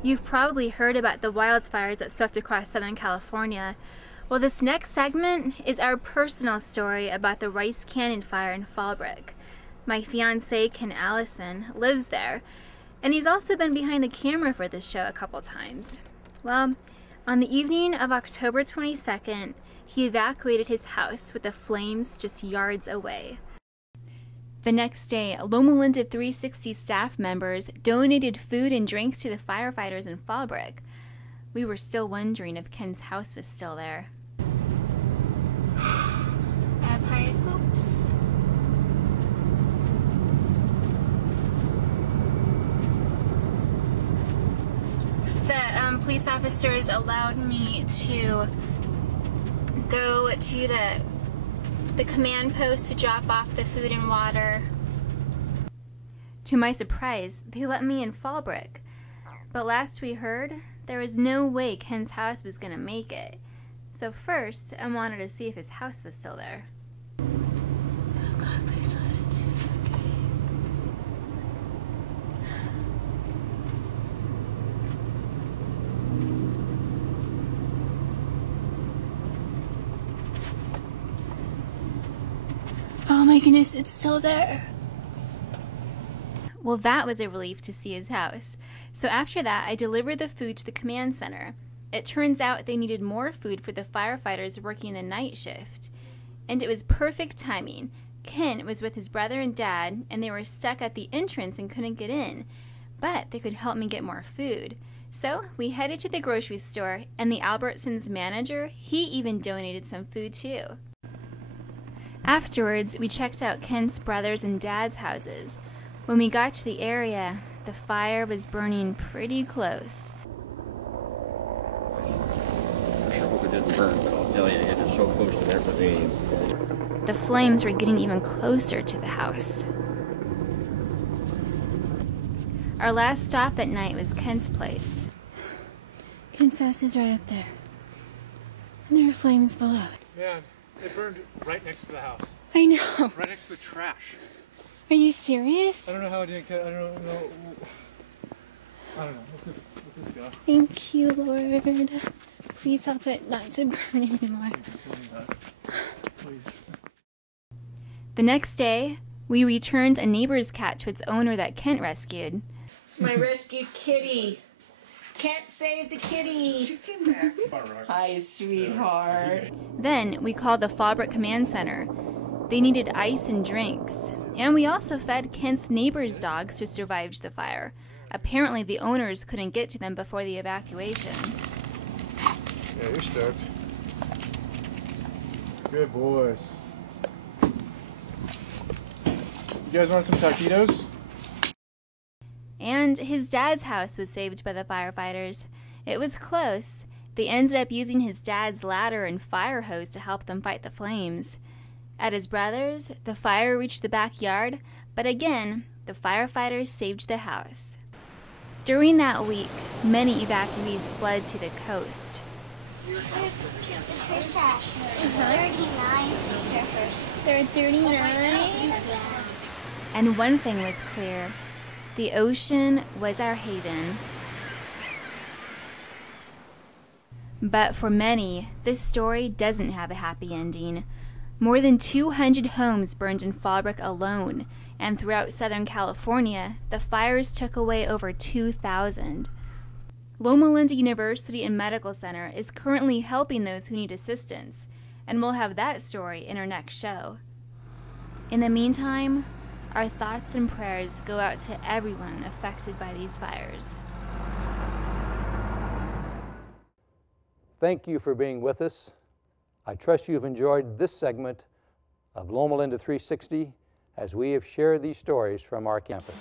You've probably heard about the wildfires that swept across Southern California. Well, this next segment is our personal story about the Rice Canyon fire in Fallbrook. My fiancé, Ken Allison, lives there, and he's also been behind the camera for this show a couple times. Well, on the evening of October 22nd, he evacuated his house with the flames just yards away. The next day, Loma Linda 360 staff members donated food and drinks to the firefighters in Fallbrook. We were still wondering if Ken's house was still there. I have high hopes. The police officers allowed me to go to the command post to drop off the food and water. To my surprise, they let me in Fallbrook. But last we heard, there was no way Ken's house was going to make it. So first, I wanted to see if his house was still there. Oh God, please let it. Oh my goodness, it's still there. Well, that was a relief to see his house. So after that, I delivered the food to the command center. It turns out they needed more food for the firefighters working the night shift. And it was perfect timing. Ken was with his brother and dad, and they were stuck at the entrance and couldn't get in. But they could help me get more food. So we headed to the grocery store, and the Albertsons manager, he even donated some food too. Afterwards, we checked out Ken's brother's and dad's houses. When we got to the area, the fire was burning pretty close. I hope it didn't burn, but I'll tell you, it is so close to there for me. The flames were getting even closer to the house. Our last stop that night was Ken's place. Ken's house is right up there. And there are flames below. Man, it burned right next to the house. I know. Right next to the trash. Are you serious? I don't know how it didn't get, I don't know. Let's just go. Thank you, Lord. Please help it not to burn anymore. Please. The next day, we returned a neighbor's cat to its owner that Kent rescued. My rescued kitty. Kent saved the kitty. She came back. Hi, sweetheart. Then we called the Fallbrook Command Center. They needed ice and drinks. And we also fed Kent's neighbor's dogs who survived the fire. Apparently the owners couldn't get to them before the evacuation. Yeah, you're stoked. Good boys. You guys want some taquitos? And his dad's house was saved by the firefighters. It was close. They ended up using his dad's ladder and fire hose to help them fight the flames. At his brother's, the fire reached the backyard, but again, the firefighters saved the house. During that week, many evacuees fled to the coast. There are 39? And one thing was clear. The ocean was our haven. But for many, this story doesn't have a happy ending. More than 200 homes burned in Fallbrook alone, and throughout Southern California, the fires took away over 2,000. Loma Linda University and Medical Center is currently helping those who need assistance, and we'll have that story in our next show. In the meantime, our thoughts and prayers go out to everyone affected by these fires. Thank you for being with us. I trust you've enjoyed this segment of Loma Linda 360 as we have shared these stories from our campus.